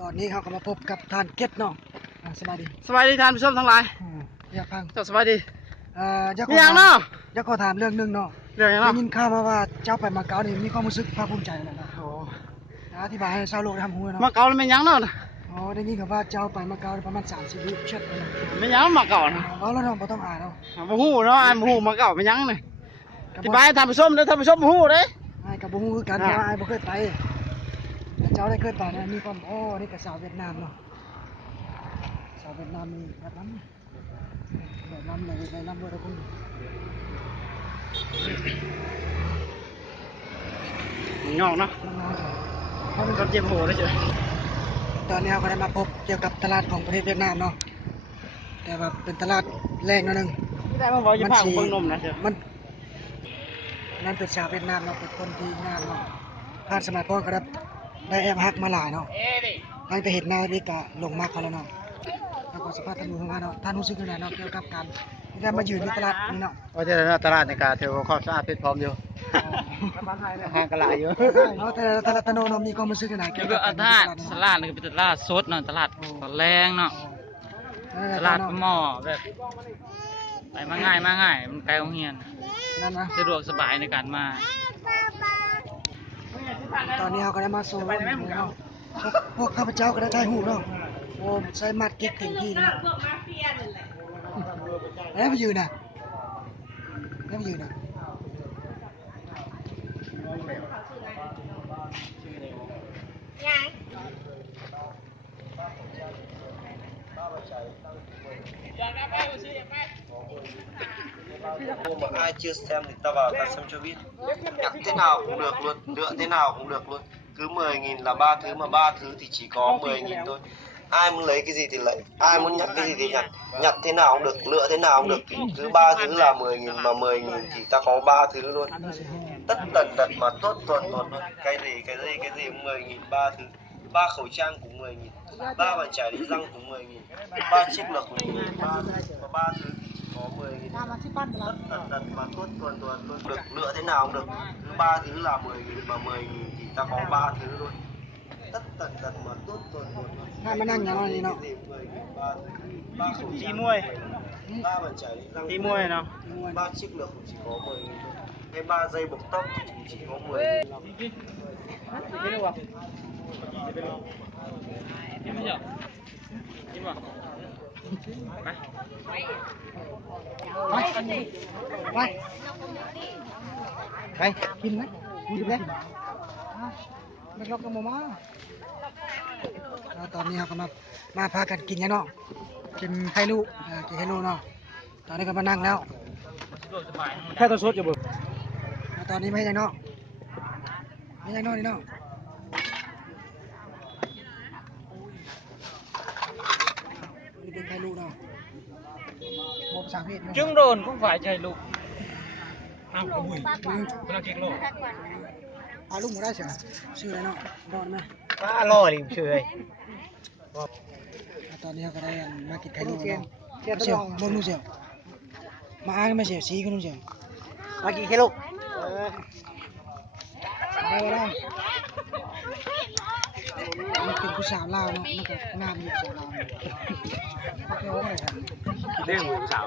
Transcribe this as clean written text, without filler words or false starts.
ตอนนี้เขาก็มาพบกับท่านเก็ตเนาะสบายดีท่านผู้ชมทั้งหลายอยากฟังเจ้าสบายดีอยากขอมีอย่างถามเนาะอยากขอถามเรื่องหนึงเนาะเรื่องอย่าง ได้ เนาะ ยินข่าวมาว่าเจ้าไปมาเก๊านี่มีความรู้สึกภาคภูมิใจอะไรนะ โอ้ อธิบายให้ชาวโลกได้ทำหูเนาะ มาเก่าแล้วไม่ยังเนาะ อ๋อได้ยินกับว่าเจ้าไปมาเก๊าประมาณ30 วิเช็ดเลยนะ ไม่ยังมาเก่านะ เอาแล้วเนาะบ่ต้องอ่านเนาะ บ่ฮู้เนาะบ่ฮู้มาเก่าไม่ยังนี่อธิบายให้ท่านผู้ชมเด้อท่านผู้ชมบ่ฮู้เด้ อ้ายกับบ่ฮู้คือกันเพราะว่าอ้ายบ่เคยไปแต่เจ้าได้เคยไปนะมีความนี่ก็สาวเวียดนามเนาะสาวเวียดนามมีแบบนั้นเลยน้ำบ่ได้คุณ งอกเนาะก็เจ็บหัวเลยเจ้ะ ตอนนี้เราก็ได้มาพบเกี่ยวกับตลาดของประเทศเวียดนามเนาะแต่ว่าเป็นตลาดแรงนิดนึง ที่ได้มาบอกจะพาเบิ่งนมนะเจ้ะ มันนั่นเป็นชาวเวียดนามเนาะเป็นคนที่งามเนาะผ่านสมัยก่อนก็ได้แอบฮักมาหลายเนาะตั้งแต่เห็นหน้านี่ก็หลงมักเขาแล้วเนาะแล้วก็สภาพท่านรู้ของเราเนาะท่านรู้สึกยังไงเนาะเกี่ยวกับการที่ได้มายืนในตลาดนี่เนาะ ว่าจะตลาดในการถือว่าความสะอาดเป็นพร้อมอยู่ห่างกันหลายอยู่ เนาะแต่ตลาดตะโนเนาะมีความรู้สึกยังไง เกี่ยวกับตลาดนี่ก็เป็นตลาดสดเนาะตลาดแรงเนาะตลาดหม้อแบบไปมาง่ายมันไกลโรงเรียน นั่นนะ สะดวกสบายในการมา ตอนนี้เราก็ได้มาโซนเนาะพวกข้าพเจ้าก็ได้ถ่ายรูปเนาะโอ้ใส่มัดกิ๊กเต็มที่เลยเนาะแล้วมายืนน่ะmà ai chưa xem thì ta vào ta xem cho biết nhặt thế nào cũng được luôn lựa thế nào cũng được luôn cứ 10.000 là 3 thứ mà 3 thứ thì chỉ có 10.000 thôi ai muốn lấy cái gì thì lấy ai muốn nhặt cái gì thì nhặt thế nào cũng được lựa thế nào cũng được cứ 3 thứ là 10.000 mà 10.000 thì ta có 3 thứ luôn tất tần tật mà tốt luôn cái gì cũng 10.000 3 thứ 3 khẩu trang cũng 10.000 3 bàn chải đánh răng cũng 10.000 3 chiếc lược cũng 10.000 mà 3 thứ thì chỉ có 10.000 tất tần tật mà tốt luôn được lựa thế nào cũng được cứ 3 thứ là 10.000 mà 10.000 thì ta có 3 thứ luôn tất tần tật mà tốt luôn ให้มานั่งอย่างนี้เนาะ 3 khẩu ตี trang มวย 3 bàn chải đánh răng ตีมวยเนาะ 3 chiếc lược cũng chỉ có 10.000 thôi hay 3 dây buộc tóc thì cũng chỉ có 10.000 ไปกินไหมกินเลยไม่ล็อกกันมาตอนนี้เราก็มาพากันกินเนี่ยเนาะกินไข่ลูกกินไข่ลูกเนาะตอนนี้ก็มานั่งแล้วแค่ตัวสดอยู่บ่ตอนนี้ไม่ยังเนาะนี่เนาะนี่เป็นไข่ลูกเนาะโมภาษาเพศ trứng đồn cũng phải chạy lục เอาลูกมาได้เสียชื่ออะไรเนาะรอดไหม ba lo thì chơi ตอนนี้เราก็ได้มากินไข่ลูกเนาะเสียวลงนู่นเสียวมาอ้างไม่เสียวสีกันนู่นเสียว ba kỳ cái lục เอาละมันเป็นผู้สาวลาวเนาะมันก็งามอยู่สาวลาวเนาะโอเคโอ้ย đêm ngủ xảo